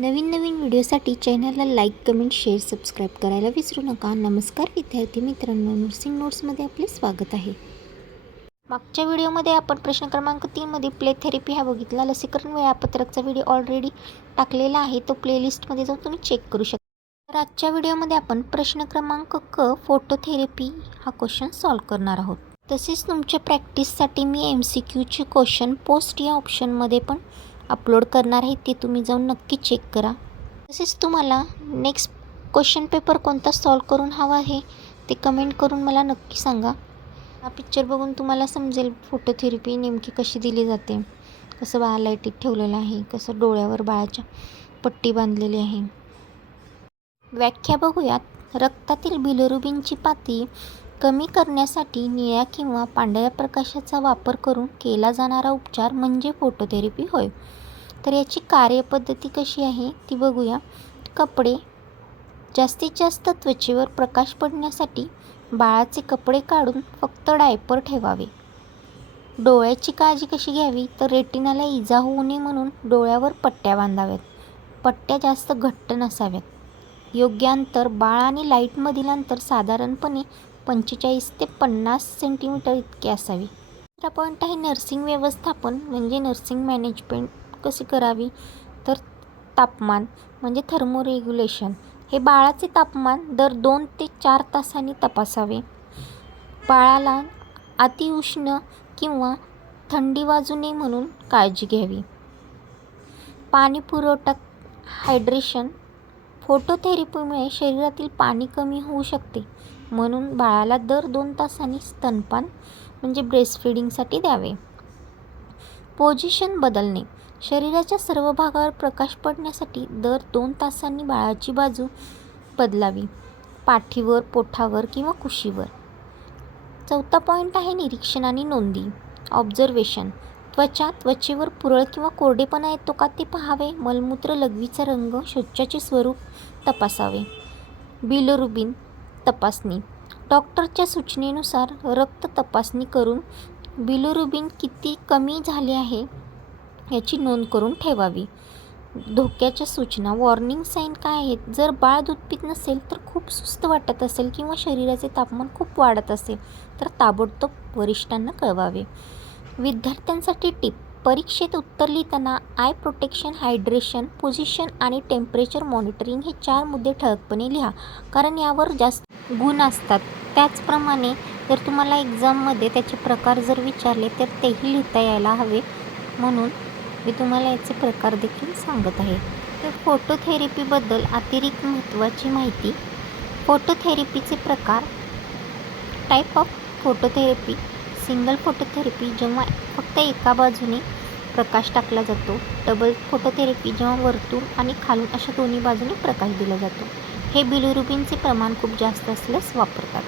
नवीन व्हिडिओसाठी चॅनलला like, comment, share, subscribe करायला विसरू नका. नमस्कार विद्यार्थी मित्रांनो, नर्सिंग नोट्समध्ये आपले स्वागत आहे. मागच्या व्हिडिओमध्ये आपण प्रश्न क्रमांक 3मध्ये प्ले थेरपी हा बघितला. लसीकरण वेळापत्रकचा व्हिडिओ ऑलरेडी टाकलेला आहे, तो प्लेलिस्टमध्ये जाऊन तुम्ही चेक करू शकता. तर आजच्या व्हिडिओमध्ये आपण प्रश्न क्रमांक क फोटोथेरपी हा क्वेश्चन सॉल्व्ह करणार आहोत. तसेच तुमच्या प्रॅक्टिससाठी मी MCQचे क्वेश्चन पोस्ट या ऑप्शनमध्ये पण अपलोड करणार आहे, ते तुम्ही जाऊन नक्की चेक करा. तसेच तुम्हाला नेक्स्ट क्वेश्चन पेपर कोणता सॉल्व्ह करून हवा आहे ते कमेंट करून मला नक्की सांगा. हा पिक्चर बघून तुम्हाला समजेल फोटोथेरपी नेमकी कशी दिली जाते, कसं बाळा लाईटीत ठेवलेलं आहे, कसं डोळ्यावर बाळाच्या पट्टी बांधलेली आहे. व्याख्या बघूयात. रक्तातील बिलिरुबिनची पातळी कमी करण्यासाठी निळ्या किंवा पांढऱ्या प्रकाशाचा वापर करून केला जाणारा उपचार म्हणजे फोटोथेरपी होय. तर याची कार्यपद्धती कशी आहे ती बघूया. कपडे, जास्तीत जास्त त्वचेवर प्रकाश पडण्यासाठी बाळाचे कपडे काढून फक्त डायपर ठेवावे. डोळ्याची काळजी कशी घ्यावी तर रेटिनाला इजा होऊ नये म्हणून डोळ्यावर पट्ट्या बांधाव्यात. पट्ट्या जास्त घट्ट नसाव्यात. योग्य अंतर, बाळ आणि लाईटमधील अंतर साधारणपणे 45 ते 50 सेंटीमीटर इतके असावे. दुसरा पॉईंट आहे नर्सिंग व्यवस्थापन म्हणजे नर्सिंग मॅनेजमेंट कशी करावी. तर तापमान म्हणजे थर्मोरेग्युलेशन, हे बाळाचे तापमान दर 2 ते 4 तासांनी तपासावे. बाळाला अतिउष्ण किंवा थंडी वाजू नये म्हणून काळजी घ्यावी. पाणी पुरवठा, हायड्रेशन, फोटोथेरपीमुळे शरीरातील पाणी कमी होऊ शकते, म्हणून बाळाला दर 2 तासांनी स्तनपान म्हणजे ब्रेस्टफीडिंगसाठी द्यावे. पोझिशन बदलणे, शरीराच्या सर्व भागावर प्रकाश पडण्यासाठी दर 2 तासांनी बाळाची बाजू बदलावी, पाठीवर, पोटावर किंवा कुशीवर. चौथा पॉईंट आहे निरीक्षण आणि नोंदी, ऑब्झर्वेशन. त्वचेवर पुरळ किंवा कोरडेपणा येतो का ते पाहावे. मलमूत्र, लघवीचा रंग, शौचाचे स्वरूप तपासावे. बिलिरुबिन तपासणी, डॉक्टरच्या सूचनेनुसार रक्त तपासणी करून बिलिरुबिन किती कमी झाले आहे याची नोंद करून ठेवावी. धोक्याच्या सूचना, वॉर्निंग साईन काय आहेत. जर बाळ दूध पित नसेल, तर खूप सुस्त वाटत असेल किंवा शरीराचे तापमान खूप वाढत असेल तर ताबडतोब वरिष्ठांना कळवावे. विद्यार्थ्यांसाठी टिप, परीक्षेत उत्तर लिहिताना आय प्रोटेक्शन, हायड्रेशन, पोझिशन आणि टेम्परेचर मॉनिटरिंग हे 4 मुद्दे ठळकपणे लिहा, कारण यावर जास्त गुण असतात. त्याचप्रमाणे जर तुम्हाला एक्झाममध्ये त्याचे प्रकार जर विचारले तर तेही लिहिता यायला हवे, म्हणून मी तुम्हाला याचे प्रकार देखील सांगत आहे. तर फोटोथेरपीबद्दल अतिरिक्त महत्त्वाची माहिती. फोटोथेरपीचे प्रकार. Type of phototherapy. Single phototherapy, जेव्हा फक्त एका बाजूने प्रकाश टाकला जातो. डबल फोटोथेरपी, जेव्हा वरतून आणि खालून अशा दोन्ही बाजूने प्रकाश दिला जातो. हे बिलिरुबिनचे प्रमाण खूप जास्त असल्यास वापरतात.